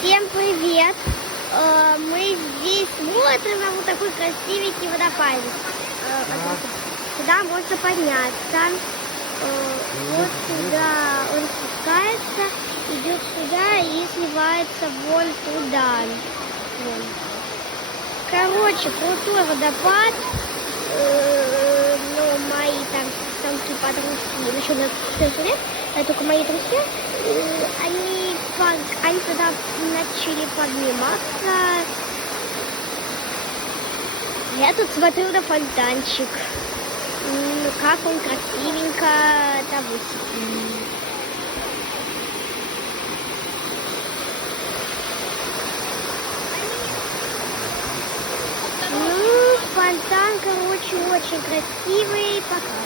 Всем привет! Мы здесь смотрим на вот такой красивенький водопадик. Сюда можно подняться. Вот сюда он спускается, идет сюда и сливается вон туда. Вон. Короче, крутой водопад. Но мои там типа друзья, еще на 14 лет, только мои друзья, они тогда начали подниматься. Я тут смотрю на фонтанчик. Ну как он красивенько там высекли. Ну, фонтан, короче, очень красивый. Пока.